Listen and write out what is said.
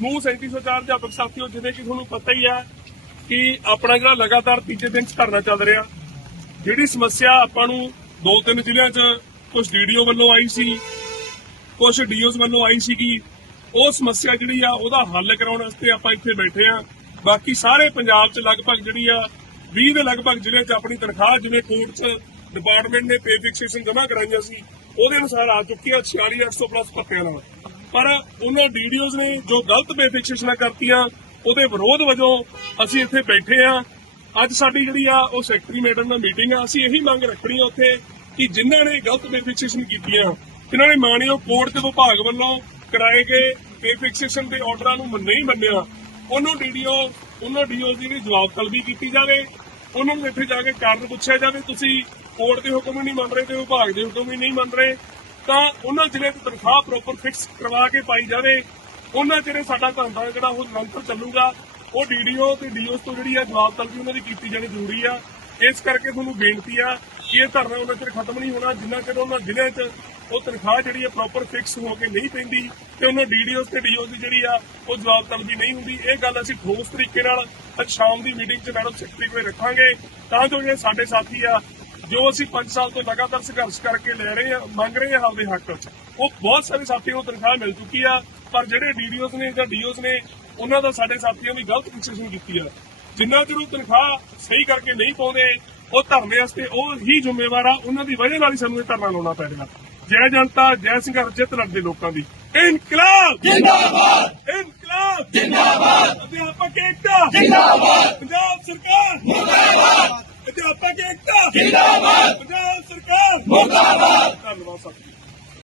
ਸਮੂਹ 3704 ਅਧਿਆਪਕ ਸਾਥੀਓ, ਜਿਵੇਂ ਕਿ ਤੁਹਾਨੂੰ ਪਤਾ ਹੀ ਹੈ ਕਿ ਆਪਣਾ ਜਿਹੜਾ ਲਗਾਤਾਰ ਤੀਜੇ ਦਿਨ ਧਰਨਾ ਚੱਲ ਰਿਹਾ। ਜਿਹੜੀ ਸਮੱਸਿਆ ਆਪਾਂ ਨੂੰ ਦੋ ਤਿੰਨ ਜ਼ਿਲ੍ਹਿਆਂ 'ਚ ਕੁਝ ਡੀਡੀਓ ਵੱਲੋਂ ਆਈ ਸੀ ਕੁਝ ਡੀਓਜ਼ ਵੱਲੋਂ ਆਈ ਸੀਗੀ, ਉਹ ਸਮੱਸਿਆ ਜਿਹੜੀ ਆ ਉਹਦਾ ਹੱਲ ਕਰਾਉਣ ਵਾਸਤੇ ਆਪਾਂ ਇੱਥੇ ਬੈਠੇ ਆ। ਬਾਕੀ ਸਾਰੇ ਪੰਜਾਬ 'ਚ ਲਗਭਗ ਜਿਹੜੀ ਆ 20 ਦੇ ਲਗਭਗ ਜ਼ਿਲ੍ਹੇ 'ਚ ਆਪਣੀ ਤਨਖਾਹ, ਜਿਵੇਂ ਕੋਰਟ 'ਚ ਡਿਪਾਰਟਮੈਂਟ ਨੇ ਪੇ ਫਿਕਸੇਸ਼ਨ ਜਮ੍ਹਾਂ ਕਰਾਈਆਂ ਸੀ, ਉਹਦੇ ਅਨੁਸਾਰ ਆ ਚੁੱਕੀ ਆ 4800 ਪਲੱਸ ਭੱਤਿਆਂ ਨਾਲ। ਪਰ ਉਹਨਾਂ ਡੀਡੀਓਜ਼ ਨੇ ਜੋ ਗਲਤ ਪੇ ਕਰਤੀਆਂ, ਉਹਦੇ ਵਿਰੋਧ ਵਜੋਂ ਅਸੀਂ ਇੱਥੇ ਬੈਠੇ ਆ ਅੱਜ ਸਾਡੀ ਜਿਹੜੀ ਆ, ਉਹ ਸੈਕਟਰੀ ਮੈਡਮ ਨਾਲ ਮੀਟਿੰਗ ਆ। ਅਸੀਂ ਇਹੀ ਮੰਗ ਰੱਖਣੀ ਆ ਉੱਥੇ ਕਿ ਜਿਨ੍ਹਾਂ ਨੇ ਗਲਤ ਬੇਫਿਕਸੇਸ਼ਨ ਕੀਤੀਆਂ, ਜਿਨ੍ਹਾਂ ਨੇ ਮਾਨਯੋਗ ਕੋਰਟ ਦੇ ਵਿਭਾਗ ਵੱਲੋਂ ਕਰਾਏ ਗਏ ਬੇਫਿਕਸੇਸ਼ਨ ਦੇ ਆਰਡਰਾਂ ਨੂੰ ਨਹੀਂ ਮੰਨਿਆ, ਉਹਨੂੰ ਡੀਡੀਓ, ਉਹਨਾਂ ਡੀਓ ਦੀ ਵੀ ਜਵਾਬ ਤਲਬੀ ਕੀਤੀ ਜਾਵੇ। ਉਹਨਾਂ ਨੂੰ ਇੱਥੇ ਜਾ ਕੇ ਕਾਰਨ ਪੁੱਛਿਆ ਜਾਵੇ। ਤੁਸੀਂ ਕੋਰਟ ਦੇ ਹੁਕਮ ਹੀ ਨਹੀਂ ਮੰਨ ਰਹੇ ਤੇ ਵਿਭਾਗ ਦੇ ਹੁਕਮ ਹੀ ਨਹੀਂ ਮੰਨ ਰਹੇ। ਤਾਂ ਉਹਨਾਂ ਜ਼ਿਲ੍ਹੇ ਦੀ ਤਨਖਾਹ ਪ੍ਰੋਪਰ ਫਿਕਸ ਕਰਵਾ ਕੇ ਪਾਈ ਜਾਵੇ, ਉਹਨਾਂ ਜਿਹੜੇ ਸਾਡਾ ਧੰਦਾ ਜਿਹੜਾ ਉਹ ਨਿਰੰਤਰ ਚੱਲੂਗਾ, ਉਹ ਡੀਡੀਓ ਤੇ ਡੀਓਸ ਤੋਂ ਜਿਹੜੀ ਆ ਜਵਾਬ ਤਲਬੀ ਉਹਨਾਂ ਦੀ ਕੀਤੀ ਜਾਣੀ ਜ਼ਰੂਰੀ ਆ। ਇਸ ਕਰਕੇ ਤੁਹਾਨੂੰ ਬੇਨਤੀ ਆ ਕਿ ਇਹ ਧਰਨਾ ਉਹਨਾਂ ਚਿਰ ਖਤਮ ਨਹੀਂ ਹੋਣਾ, ਜਿੰਨਾ ਚਿਰ ਉਹਨਾਂ ਜ਼ਿਲ੍ਹਿਆਂ 'ਚ ਉਹ ਤਨਖਾਹ ਜਿਹੜੀ ਆ ਪ੍ਰੋਪਰ ਫਿਕਸ ਹੋ ਕੇ ਨਹੀਂ ਪੈਂਦੀ ਤੇ ਉਹਨਾਂ ਡੀਡੀਓਸ ਤੇ ਡੀਓਸ ਦੀ ਜਿਹੜੀ ਆ ਉਹ ਜਵਾਬ ਤਲਬੀ ਨਹੀਂ ਹੁੰਦੀ। ਇਹ ਗੱਲ ਅਸੀਂ ਠੋਸ ਤਰੀਕੇ ਨਾਲ ਅੱਜ ਸ਼ਾਮ ਦੀ ਮੀਟਿੰਗ 'ਚ ਮੈਡਮ ਸੈਕਟਰੀ ਕੋਲ ਰੱਖਾਂਗੇ। ਤਾਂ ਜੋ ਜਿਹੜੇ ਸਾਡੇ ਸਾਥੀ ਆ ਜੋ ਅਸੀਂ 5 ਸਾਲ ਤੋਂ ਲਗਾਤਾਰ ਸੰਘਰਸ਼ ਕਰਕੇ ਲੈ ਰਹੇ ਆ ਮੰਗ ਰਹੇ ਆ ਆਪਦੇ ਹੱਕ ਉਹ ਬਹੁਤ ਸਾਰੇ ਸਾਥੀਆਂ ਨੂੰ ਤਨਖਾਹ ਮਿਲ ਚੁੱਕੀ ਆ ਪਰ ਜਿਹੜੇ ਡੀਡੀਓਸ ਨੇ ਜਾਂ ਡੀਓਸ ਨੇ ਉਹਨਾਂ ਦਾ ਸਾਡੇ ਸਾਥੀਆਂ ਦੀ ਗਲਤ ਫਿਕਸੇਸ਼ਨ ਕੀਤੀ ਆ। ਜਿੰਨਾ ਚਿਰ ਉਹ ਤਨਖਾਹ ਸਹੀ ਕਰਕੇ ਨਹੀਂ ਪਾਉਂਦੇ ਉਹ ਧਰਨੇ ਵਾਸਤੇ ਉਹ ਹੀ ਜ਼ਿੰਮੇਵਾਰ ਆ ਉਹਨਾਂ ਦੀ ਵਜ੍ਹਾ ਨਾਲ ਹੀ ਸਾਨੂੰ ਇਹ ਧਰਨਾ ਲਾਉਣਾ ਪੈ ਰਿਹਾ। ਜੈ ਜਨਤਾ ਜੈ ਸੰਘਰਸ਼ ਜਿੱਤ ਲੜਦੇ ਲੋਕਾਂ ਦੀ। ਇਨਕਲਾਬ! ਜਿੰਦਾਬਾਦ! ਇਨਕਲਾਬ! ਜਿੰਦਾਬਾਦ! ਅਧਿਆਪਕ ਏਕਤਾ! ਜਿੰਦਾਬਾਦ! ਪੰਜਾਬ ਸਰਕਾਰ! ਮੁਰਦਾਬਾਦ! ਅਧਿਆਪਕ ਏਕਤਾ। ਜਿੰਦਾਬਾਦ। ਪੰਜਾਬ ਸਰਕਾਰ। ਮੁਰਦਾਬਾਦ। ਧੰਨਵਾਦ ਸਾਥੀਓ